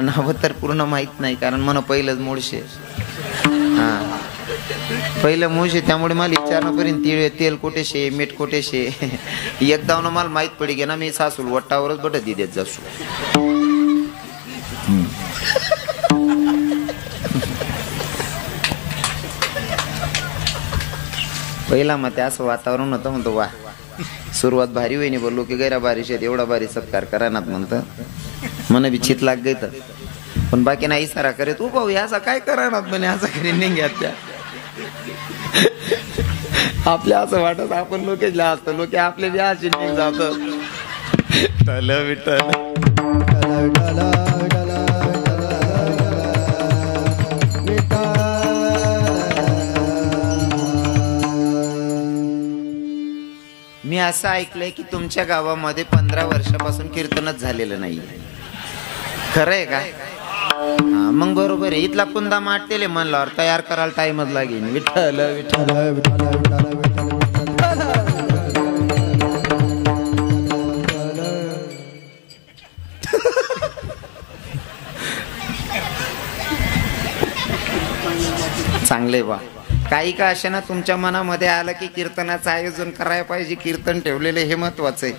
नाव तर पूर्ण माहित नाही, कारण मला पहिलंच मूळशे. हा, पहिलं मूळशे, त्यामुळे मला विचारणं तेल कोठे शे, मीठ कोठे शे. एकदा मला माहित पडी गे ना, मी सासूल वट्टावरच बट देत जासू. पहिला मग ते असं वातावरण होतं, म्हणतो वा सुरुवात भारी होईनी, बोललो की गैरा बारिश आहेत, एवढा भारी सत्कार करा ना म्हणतं. मन बी चित लाग गई, पण बाकी नाही सारा करे तू भाऊ असा काय करा ना म्हणे, असं करी नाही घ्या त्या. आपल्या असं वाटत आपण लोकेजला असतो, लोक आपले बी अशी नाही जात. मी असं ऐकलंय की तुमच्या गावामध्ये 15 वर्षापासून कीर्तनच झालेलं नाही. खरंय का? मग बरोबर आहे. इथला कुंदा माटतेले म्हणल्यावर तयार करायला टाइमच लागेल. विठ्ठल विठ्ठल विठ्ठल. चांगले बा. काही का अशा ना तुमच्या मनामध्ये आलं की कीर्तनाचं आयोजन करायला पाहिजे, कीर्तन ठेवलेले हे महत्वाचं आहे.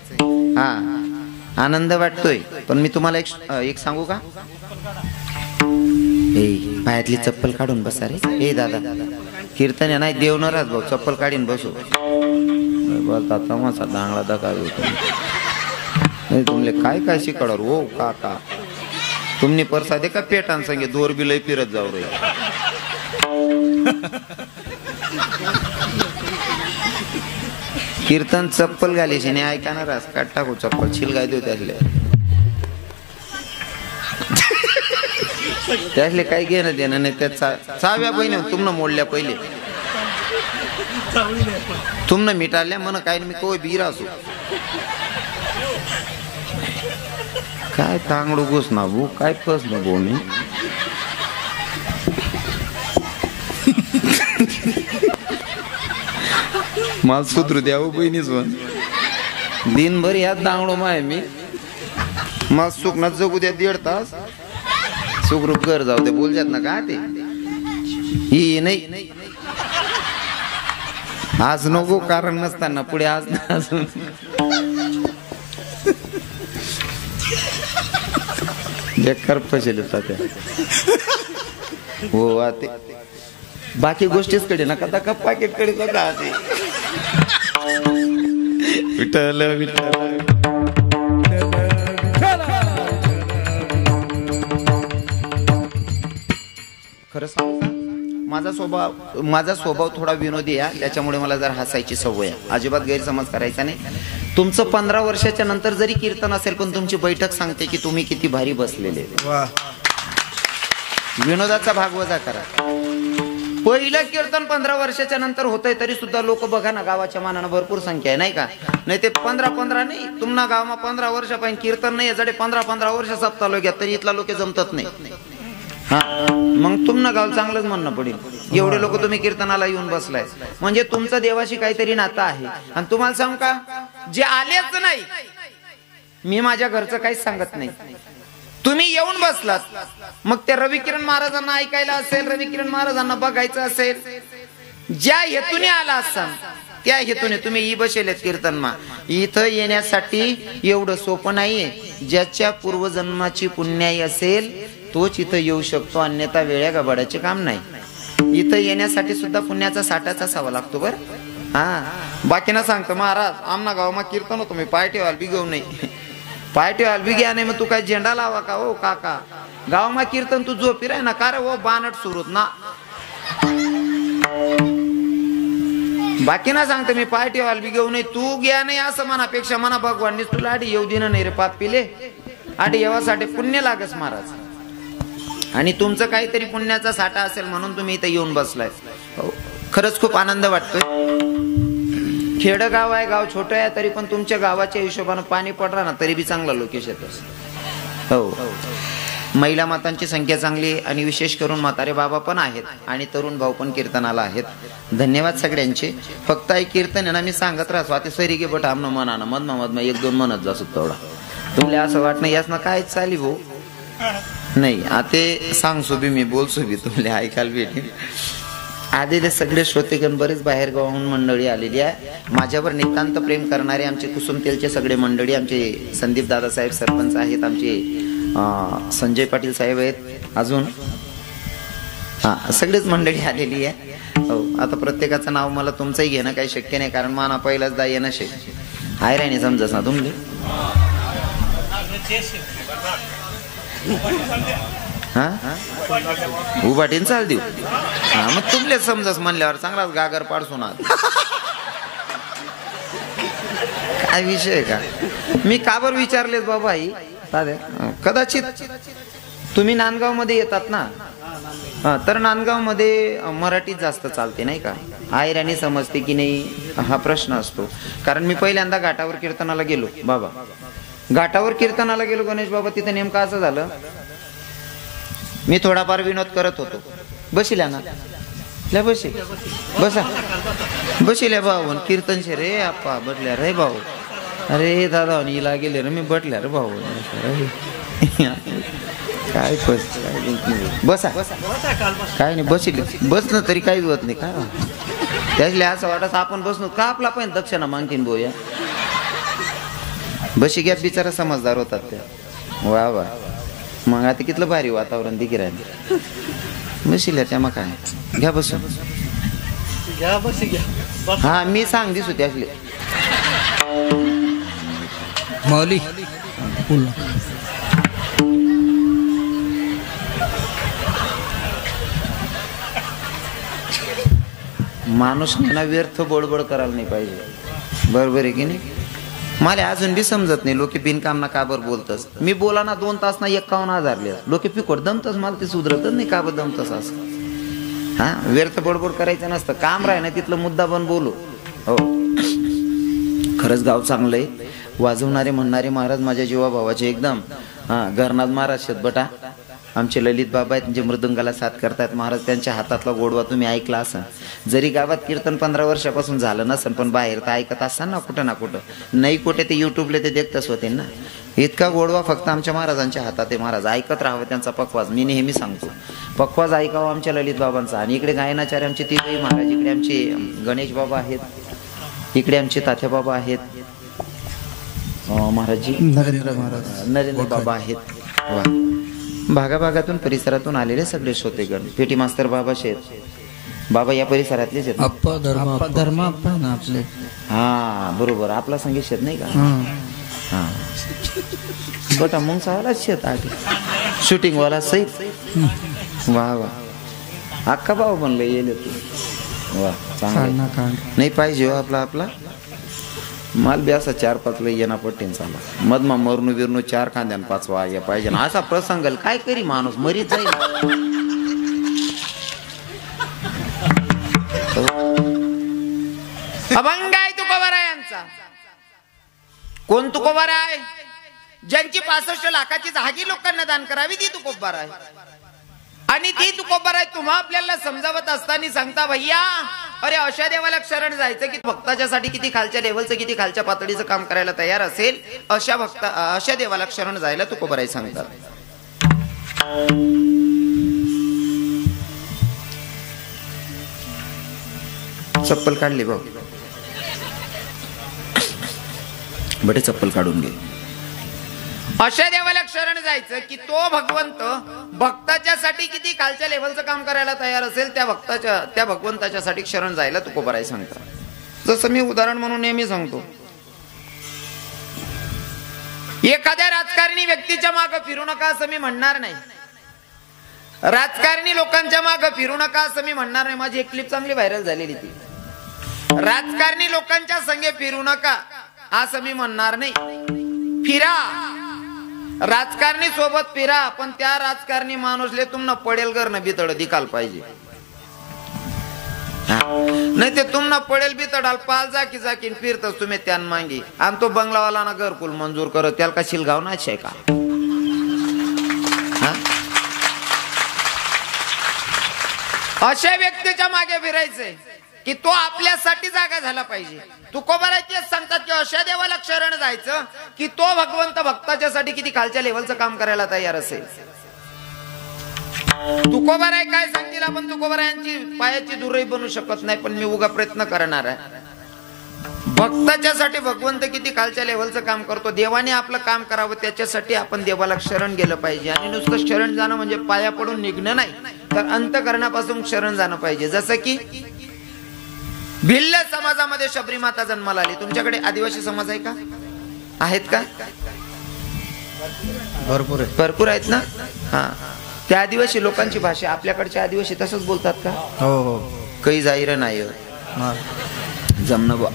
हा, आनंद वाटतोय. पण मी तुम्हाला एक सांगू का? पायातली चप्पल काढून बसा रे. ए दादा, कीर्तन नाही देव न राहत भाऊ, चप्पल काढून बसू. बोलता तमासा दांगला दका तुमले काय काय शिकवणार हो काका. तुमने परसादे का पेटान सांगे दोर बी लय फिरत जाऊ रे. कीर्तन चप्पल घालीशी नाही ऐकणार. काट टाकू चप्पल, शिलगाय देऊ त्यातले. त्यातले काही घेणं देणं नाही. त्या 6व्या बहिणी तुमनं मोडल्या पहिले, तुमनं मिटाळल्या म्हण काय मी कोय बीर असू. काय तांगडू घुस ना भू, काय फस ना भू. मी मला सुधरू द्या बहिणीच पण. दिनभर यात दांगडो माय मी. मला सुकनात जगू द्या 1.5 तास. सुखरूप घर जाऊ दे. बोलतात ना का ते ही नाही आज नको कारण नसताना पुढे आज अजून. बेकार पैसे देतात त्या. हो आते बाकी गोष्टीच कडे नका का पाकिट कडे बघा. विठ्ठल विठ्ठल. खरं सांगू का, माझा स्वभाव थोडा विनोदी आहे, त्याच्यामुळे मला जर हसायची सवय आहे. अजिबात गैरसमज करायचा नाही. तुमचं 15 वर्षाच्या नंतर जरी कीर्तन असेल पण तुमची बैठक सांगते की तुम्ही किती भारी बसलेले. विनोदाचा भाग वजा करा. पहिलं कीर्तन 15 वर्षाच्या नंतर होतंय तरी सुद्धा लोक बघा ना, गावाच्या मानानं भरपूर संख्या आहे नाही का. नाही ते 15 नाही, तुम्हाला गावात 15 वर्षापासून कीर्तन नाही, जडे 15 वर्ष सप्ताह घ्या तरी इथला लोक जमतत नाही. हा, मग तुमनं गाव चांगलंच म्हणणं पडेल. एवढे लोक तुम्ही कीर्तनाला येऊन बसलाय म्हणजे तुमचं देवाशी काहीतरी नातं आहे. आणि तुम्हाला सांगू का, जे आलेच नाही, मी माझ्या घरचं काहीच सांगत नाही, तुम्ही येऊन बसलात, मग ते रविकिरण महाराजांना ऐकायला असेल, रविकिरण महाराजांना बघायचं असेल, ज्या हेतूने आला असाल त्या हेतूने तुम्ही ही बसेलेत कीर्तनमा. इथं येण्यासाठी एवढं सोपं नाहीये. ज्याच्या पूर्वजन्माची पुण्याई असेल तोच इथं येऊ शकतो, अन्यथा वेळ्या गबाडाचे काम नाही. इथं येण्यासाठी सुद्धा पुण्याचा साठाच असावा लागतो बर. हा, बाकीना सांगतो महाराज आमना गावामा कीर्तन होतो, मी पाय ठेवायला बी घेऊ नाही. पाय ठेवायला बी घ्या नाही, मग तू काय झेंडा लावा का हो काका. गावामा कीर्तन तू झोपी राह ना का रे हो बानट सुरूत ना. बाकी ना सांगतो मी पाय ठेवायला बी घेऊ नाही, तू घ्या नाही असं मनापेक्षा मना भगवाननीच तुला आधी येऊ देणं नाही रे पाप पिले. आधी येवासाठी पुण्य लागस महाराज. आणि तुमचं काहीतरी पुण्याचा साठा असेल म्हणून तुम्ही इथे येऊन बसलाय. खरंच खूप आनंद वाटतोय. खेडगाव आहे, गाव छोटं आहे, तरी पण तुमच्या गावाच्या हिशोबानं पाणी पडरा ना तरी बी चांगला लोकेशन येत. हो, महिला मातांची संख्या चांगली आणि विशेष करून म्हातारे बाबा पण आहेत आणि तरुण भाऊ पण कीर्तनाला आहेत. धन्यवाद सगळ्यांचे. फक्त एक कीर्तन आहे ना, मी सांगत राहतो आता सरी गे बट आमनं मनानं मधमा 1-2 म्हणत जासू तेवढा. तुम्हाला असं वाटणं यास ना काय चाली भाऊ नाही आता सांगसो बी मी बोलसो बी तुम्हाला ऐकायला भेटेल. आलेले सगळे श्रोतेगण बरेच बाहेर गावाहून मंडळी आलेली आहे. माझ्यावर नितांत प्रेम करणारे आमचे कुसुम तेलचे सगळे मंडळी, आमचे संदीप दादासाहेब सरपंच आहेत, आमचे संजय पाटील साहेब आहेत, अजून सगळेच मंडळी आलेली आहे. हो, आता प्रत्येकाचं नाव मला तुमचंही घेणं काही शक्य नाही, कारण माना पहिलाच दा येणं शक्य आहे राणी समजस ना तुमले. उभाटीन चाल देऊ. मग तुमलेच समजस म्हणल्यावर चांगलाच गागर पाडसू ना. काय विषय का? मी का बरं विचारलेच बाबा आई कदाचित तुम्ही नांदगाव मध्ये येतात ना, तर नांदगाव मध्ये मराठी जास्त चालते नाही का, आयराणी समजते की नाही हा प्रश्न असतो. कारण मी पहिल्यांदा घाटावर कीर्तनाला गेलो बाबा, घाटावर कीर्तनाला गेलो गणेश बाबा, तिथे नेमकं असं झालं, मी थोडाफार विनोद करत होतो. बसिल्या ना ल्या बसे बसा बसिल्या भाऊ कीर्तन शे रे आप्पा बटल्या रे भाऊ, अरे दादा हिला गेले रे मी बटल्या रे भाऊ. काय बसा काय नाही बसिले बसणं तरी काही होत नाही का, त्यातल्या असं वाटत आपण बसलो का आपला पण दक्षिणा मागतीन बोया. बशी घ्या बिचारा समजदार होतात त्या. वा वा मग आता कितलं भारी वातावरण दिकी राहिले. बसिल्या त्या मग काय घ्या बस हा मी सांग दिसू त्यातले मौली माणूस ना व्यर्थ बोडबोड करायला नाही पाहिजे, बरोबर आहे की नाही. मला अजून बी समजत नाही लोक बिनकामना का बरं बोलतस. मी बोला ना 2 तास ना 51,000 लिहा लोक पिकोट दमतस, मला ते सुधरतच नाही का बरं दमतस असं. हा व्यर्थ बोडबोड करायचं नसतं, काम राही ना तिथलं मुद्दा पण बोलू. हो खरंच गाव चांगलं आहे, वाजवणारे म्हणणारे महाराज माझ्या जीवाभावाचे एकदम. घरनाथ महाराज शेतबटा आमचे ललित बाबा आहेत जे मृदुंगाला साथ करतात महाराज, त्यांच्या हातातला गोडवा तुम्ही ऐकला असाल. जरी गावात कीर्तन 15 वर्षापासून झालं नसेल पण बाहेर तर ऐकत असाल ना कुठं ना कुठं, नाही कुठे ते युट्यूबला ते देखतच होते ना. इतका गोडवा फक्त आमच्या महाराजांच्या हातात आहे. महाराज ऐकत राहावं त्यांचा पक्वाज. मी नेहमी सांगतो पक्वाज ऐकावा आमच्या ललित बाबांचा. आणि इकडे गायनाचार्य आमचे तिघही महाराज, इकडे आमचे गणेश बाबा आहेत, इकडे आमचे तात्या बाबा आहेत, महाराजजी नरेंद्र बाबा आहेत. वा भागाभागातून परिसरातून आलेले सगळे श्रोतेगण. पेटी मास्तर बाबा शेत बाबा या परिसरातलेच आहेत. धर्म आपले हा बरोबर आपला संगीत शेत नाही का. हा बटा मग सावालाच शेत आधी शूटिंग वाला सहित. वा वा अक्का भाऊ बनलं येले तू. वा चांगला नाही पाहिजे हो आपला आपला माल बी असा 4-5 लई येणा पट्टीन चाला मधमा मरणू बिरणू 4 कांद्यान 5 वाया पाहिजे ना असा प्रसंग काय करी माणूस मरीत जाईल. अभंग आहे तुकोबारा यांचा. कोण तुकोबारा आहे? ज्यांची 65 लाखाची जहागी लोकांना दान करावी ती तुकोबारा आहे. आणि ती तुकोबारा आहे तुम्हा आपल्याला समजावत असताना सांगता भैया अरे अशा देवाला शरण जायचं की भक्ताच्यासाठी किती खालच्या लेवलचं किती खालच्या पातळीचं काम करायला तयार असेल, अशा देवाला शरण जायला तुकोबाराई सांगतात. चप्पल काढली भाऊ बटे चप्पल काढून घे. अशा देवाला शरण जायचं की तो भगवंत भक्ताच्यासाठी किती खालच्या लेवलचं काम करायला तयार असेल त्या भगवंताच्यासाठी शरण जायला तुकोबाराई सांगतात. जसं मी उदाहरण म्हणून नेहमी सांगतो, एखाद्या राजकारणी व्यक्तीच्या मागे फिरू नका असं मी म्हणणार नाही. राजकारणी लोकांच्या मागे फिरू नका असं मी म्हणणार नाही. माझी एक क्लिप चांगली व्हायरल झालेली ती. राजकारणी लोकांच्या संगे फिरू नका असं मी म्हणणार नाही. फिरा राजकारणी सोबत फिरा पण त्या राजकारणी माणूसले तुम्हाला पडेल घर न बितड दिकाल पाहिजे. नाही ते तुम्हाला पडेल बितडाल पाल जाकीन फिरतच तुम्ही त्यान मांगी. आणि तो बंगलावाला ना घरकुल मंजूर करत त्याला का शिलगाव ना शे का. अशा व्यक्तीच्या मागे फिरायचंय की तो आपल्यासाठी जागा झाला पाहिजे. तुकोबाराई तेच सांगतात की अशा देवाला शरण जायचं की तो भगवंत भक्ताच्यासाठी किती खालच्या लेवलचं काम करायला तयार असेल. तुकोबाराय काय सांगतील आपण तुकोबारायांची पायाची दुरई बनू शकत नाही, पण मी उगा प्रयत्न करणार आहे. भक्ताच्यासाठी भगवंत किती खालच्या लेवलचं काम करतो. देवाने आपलं काम करावं त्याच्यासाठी आपण देवाला शरण गेलं पाहिजे. आणि नुसतं शरण जाणं म्हणजे पाया पडून निघणं नाही, तर अंतःकरणापासून शरण जाणं पाहिजे. जसं की भिल्ल समाजामध्ये शबरी माता जन्माला आली. तुमच्याकडे आदिवासी समाज आहे का? आहेत का? भरपूर आहे. भरपूर आहेत ना. हा, त्या आदिवासी लोकांची भाषा आपल्याकडच्या आदिवासी तसंच बोलतात का? हो हो. काही जाहीर नाही हा. जमन बा.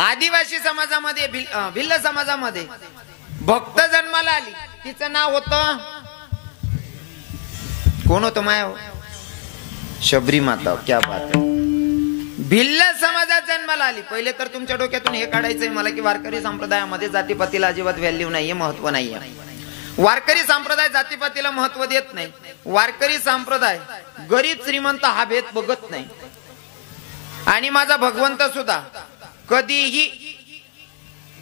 आदिवासी समाजामध्ये भिल्ल समाजामध्ये भक्त जन्माला आली. तिचं नाव होतं, कोण होतं माया? शबरी माता. क्या बात आहे. भिल्ल समाजात जन्माला आली. पहिले तर तुमच्या डोक्यातून हे काढायचंय मला की वारकरी संप्रदायामध्ये जातीपातीला अजिबात व्हॅल्यू नाहीये, महत्व नाहीये. वारकरी संप्रदाय जातीपातीला महत्व देत नाही. वारकरी संप्रदाय गरीब श्रीमंत हा भेद बघत नाही. आणि माझा भगवंत सुद्धा कधीही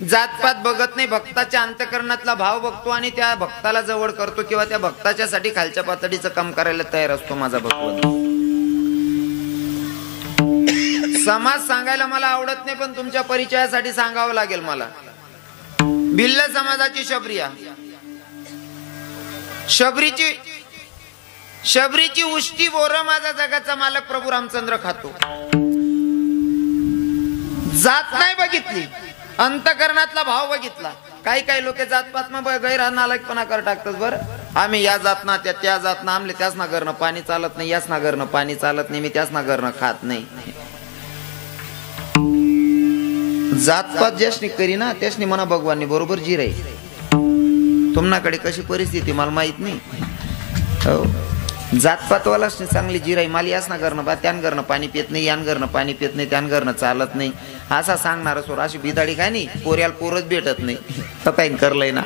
जातपात बघत नाही. भक्ताच्या अंतःकरणातला भाव बघतो आणि त्या भक्ताला जवळ करतो, किंवा त्या भक्ताच्यासाठी खालच्या पातळीचं काम करायला तयार असतो माझा भगवंत. समाज सांगायला मला आवडत नाही, पण तुमच्या परिचयासाठी सांगावं लागेल मला. भिल्ल समाजाची शबरिया, शबरीची उष्टी बोर माझा जगाचा मालक प्रभू रामचंद्र खातो. जात नाही बघितली, अंतःकरणातला भाव बघितला. काही काही लोक जातपात मग गैर नालायकपणा कर टाकतात. बरं, आम्ही या जात ना त्या जात ना, आमले त्याच ना घरनं पाणी चालत नाही, याच ना घरनं पाणी चालत नाही, मी त्याच ना घरनं खात नाही. जातपात ज्यासनी करी ना त्यासनी म्हणा भगवाननी बरोबर जी राही. तुम्हाकडे कशी परिस्थिती मला माहित नाही. हो, जातपातवाला चांगली जी राही. मला याच ना घरनं बा त्यान घरनं पाणी पित नाही, यान घरनं पाणी पित नाही, त्यान घरनं चालत नाही, असा सांगणार सोर. अशी बिदाडी काय नाही, पोऱ्याला पोरच भेटत नाही. काय करलंय ना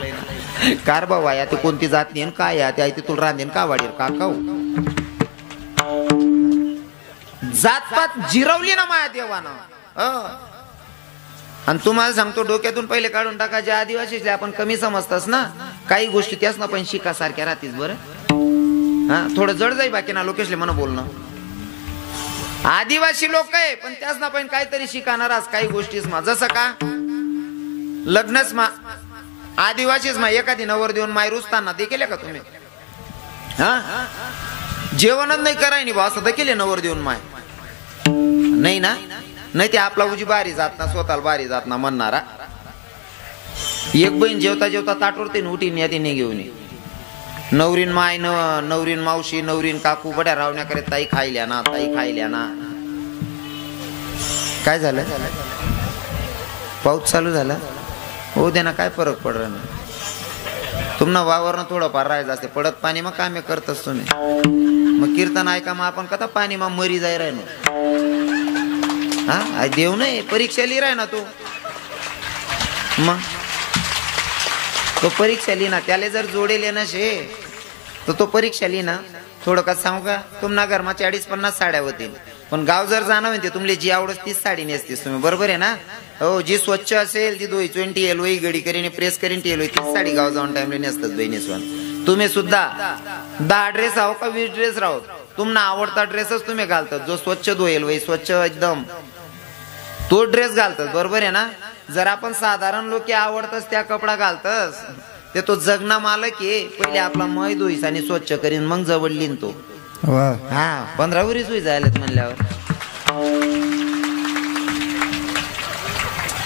कार बाबा, या ते कोणती जात नाही काय या ते तुला रांधेन का वाढेल का खाऊ. जातपात जिरवली ना माया देवानं. आणि तुम्हाला सांगतो, डोक्यातून पहिले काढून टाका. ज्या आदिवासी आपण कमी समजतास ना, काही गोष्टी त्याच ना पण शिका सारख्या राहतीस. बरं, हा, थोडं जड जाई बाकी ना लोकेशले म्हणा बोलणं. आदिवासी लोक आहे पण त्याच ना पण काहीतरी शिकणार काही गोष्टीच मा. जसं का लग्नच मा आदिवासीच मा एखादी नवर देऊन माय रुजताना देखील का तुम्ही? हा, जेवणच नाही करायनी बा असं देखील नवर देऊन माय नाही ना. नाही ते आपला उजी बारी जात ना, स्वतःला बारी जात ना म्हणणारा. एक बहीण जेवता जेवता ताटवरते उठीन या तिने घेऊन ये. नवरीन माय नवरीन मावशी नवरीन काकू बड्या रावण्या करत, ताई खायल्या ना, ताई खायल्या ना. काय झालं? पाऊस चालू झाला हो दे ना, काय फरक पडला ना. तुम्हाला वावरनं थोडंफार राहायचं असते, पडत पाणी मग कामे करतच तुम्ही. मग कीर्तन ऐका मग आपण कथा पाणी मग मरी जाय राय ना. हा, देव नाही परीक्षा लिहि राय ना तो. मग तो परीक्षा लिहिना, त्याला जर जोडेल ना शे तर तो परीक्षा लिहिना. थोडं का सांगू का, तुम्हाला घरमा 40-50 साड्या होतील, पण गाव जर जाणं म्हणते तुमले जी आवडत तीच साडी नेसतीस तुम्ही. बरोबर आहे ना? हो, जी स्वच्छ असेल ती दोई 20 एलओई गडी करीन प्रेस करीन ती एलओई तीच साडी गाव जाऊन टाइमला नेसतात बहिणीसवन. तुम्ही सुद्धा 10 ड्रेस आहो का 20 ड्रेस राहो, तुम्हाला आवडता ड्रेसच तुम्ही घालतात. जो स्वच्छ धुएल वय स्वच्छ एकदम तो ड्रेस घालतात. बरोबर आहे ना? जर आपण साधारण लोक आवडतच त्या कपडा घालतस ते तो जगना मालक आहे. पहिले आपला मय धुईस आणि स्वच्छ करीन मग जवळ लिन तो. हा, 15 वरीच होई जायला म्हणल्यावर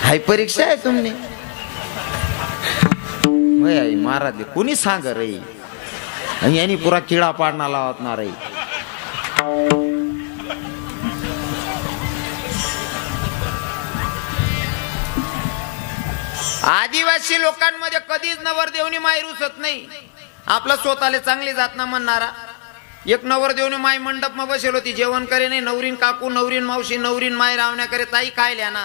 हाय परीक्षा आहे तुम्ही. महाराज कोणी सांग रे, यांनी पुरा किडा पाडणा लावत ना रे. आदिवासी लोकांमध्ये कधीच नवरदेवनी माय रुसत नाही. आपला स्वतःला चांगली जात ना म्हणणारा एक नवरदेवनी माय मंडप मा बसेल होती, जेवण करे नाही. नवरीन काकू नवरीन मावशी नवरीन माय रावण्या करे, ताई खायल्या ना,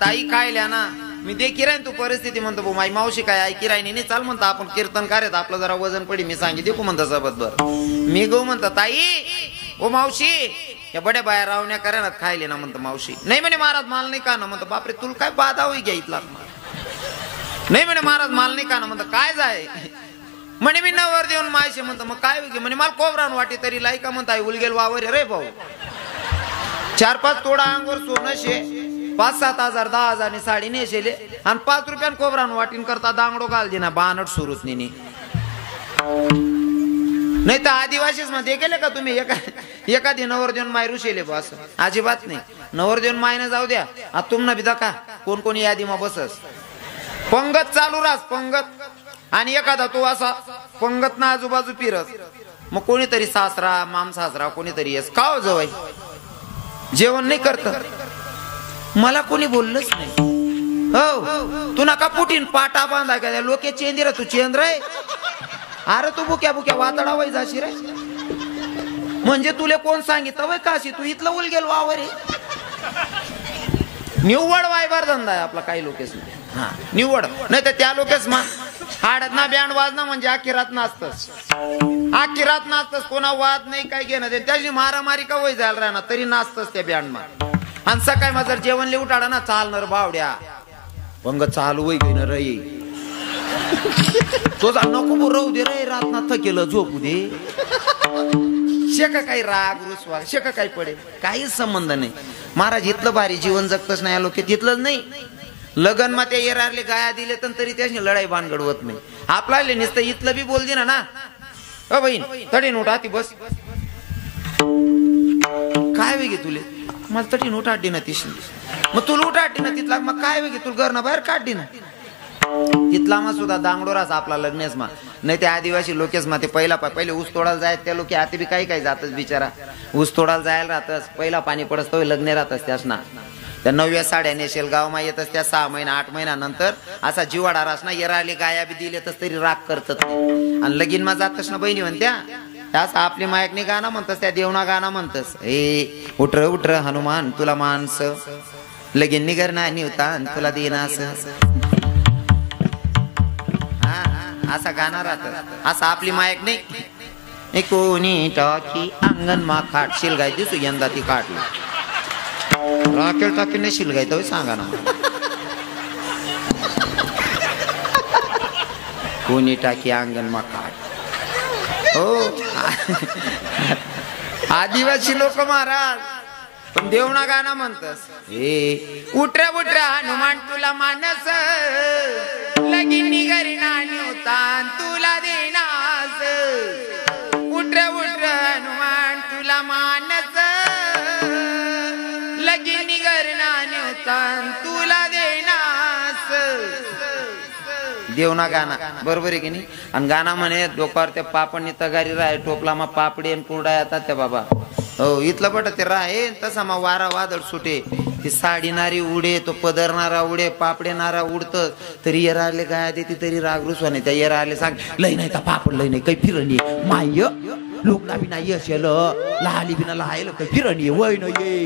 ताई खायल्या ना. मी देखी राहीन तू परिस्थिती म्हणतो भाऊ, माई मावशी काय ऐकी राहिनी नाही. चाल म्हणता आपण कीर्तन करायचं, आपलं जरा वजन पडी. मी सांगी देखू म्हणता सबतभर. मी गो म्हणता ताई ओ मावशी या बड्या बाया रावण्या करे ना खायले ना. म्हणतो मावशी नाही म्हणे महाराज माल नाही का ना. म्हणतो बापरे तुला काय बाधा होई घ्या इथला. नाही म्हणे महाराज माल नाही का ना. म्हणतो काय जाय म्हणे मी नवर देऊन मायशे म्हणतो मग काय होईल म्हणे मला कोबरान वाटी तरी लाई का म्हणताय उलगेल वावर रे भाऊ 4-5 तोडा अंगवर सोनं शे 5-7 हजार 10,000 ने साडी नेशेले आणि 5 रुपयान कोबरान वाटीन करता दांगडो घाल दे ना बानट सुरूत नेनी नाही तर आदिवासीच मध्ये केले का तुम्ही एखादी नवर देऊन माय रुशेले बस अजिबात नाही नवर देऊन मायने जाऊ द्या आता तुम्हाला बी दाखा कोण कोणी यादी मा बसस पंगत चालू रास पंगत आणि एखादा तो असा पंगत ना आजूबाजू फिरस मग कोणीतरी सासरा माम सासरा कोणीतरी येस का जवळ जेवण नाही करत मला कोणी बोललंच नाही हो तू नका पुटीन पाटा बांधा का लोके चेंदिरा तू चेंद्र आहे अरे तू बुक्या वातडा वय जाशी रे म्हणजे तुले कोण सांगितलं वय काशी तू इथलं उलगेल वावर निव्वड वायबार धंदा आहे आपला काही लोकेस हा निव्वड नाही तर त्या लोकेस मा हाडत ना बँड वाजणं म्हणजे अखिरात नाचतस अखिरात नाचतस कोणा वाद नाही काय घेणं ते त्याची मारामारी का वय जायला राहणार तरी नाचतस त्या बँड मा आणि सकाळी माझं जेवण लिहून टाळा ना चालणार बावड्या पंग चालू वय घेणं रे तो नको राहू दे रे रात ना थकेलं झोपू दे शेका काही राग रुसवा शेका काही पडेल काहीच संबंध नाही महाराज इथलं भारी जीवन जगतच नाही लोक तिथलंच नाही लगन मा ते येरारले गाया दिले तर तरी त्याची लढाई भानगडवत नाही आपला नुसतं इथलं बी बोल दे ना अ बहीण तडी नोट आती बस काय वेगे तुले मला तटी नोट आड्डी ना तिशी मग तुला उठ आड्डी ना तिथला मग काय वेगे तुला घरना बाहेर काढडी ना तिथला मा सुद्धा दांगडोराच आपला लग्नेस मा नाही ते आदिवासी लोकेस मा ते पहिले ऊस तोडायला जायत त्या लोक आता बी काही जातच बिचारा ऊस तोडायला जायला राहतच पहिला पाणी पडत लग्न राहतच त्यास ना त्या 9व्या साड्या नेशेल गाव मा येतच त्या 6 महिना 8 महिन्यानंतर असा जीवाडा रास ना येराली गाया बी दिलेतच तरी राग करतात आणि लगीन मा जातच ना बहिणी म्हणत्या त्यास आपली मायकनी गाणं म्हणतस त्या देवना गाणं म्हणतस ए उठर हनुमान तुला माणस लगीन निगर ना निवता तुला देनास असा गाणं राहत असं आपली मायक नाही कोणी टाकी अंगण मा खाट शिलगाय दिसू यंदा ती काटली राखेल टाकी नाही शिलगाय तर सांगा ना कोणी टाकी अंगण मा खाट हो आदिवासी लोक महाराज पण देवना गाणं म्हणतस हे उठरा हनुमान तुला मानस लगीनी घरी नाणी होता तुला देनास उठरा हनुमान तुला मानस लगीनी घरी नाणी होता तुला देनास देवना गाणं बरोबर आहे की नाही आणि गाणं म्हणे डोक्यावर त्या पापडनी तगारी राय टोपला मग पापडी आणि कुरडा येतात त्या बाबा हो इथलं बट ते राहे तसा मग वारा वादळ सुटे ती साडीनारी उडे तो पदरणारा उडे पापडेनारा उडत तरी येराले गाया देते तरी राग रुसवा नाही त्या येराले सांग लय नाही तर पापड लय नाही काही फिरणी माय लोकना बिना यशल लहाली बिना लहायला काही फिरणी वय न ये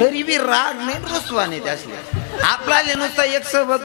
तरी बी राग नाही रुसवा नाही त्यासले आपला नुसता एक सबक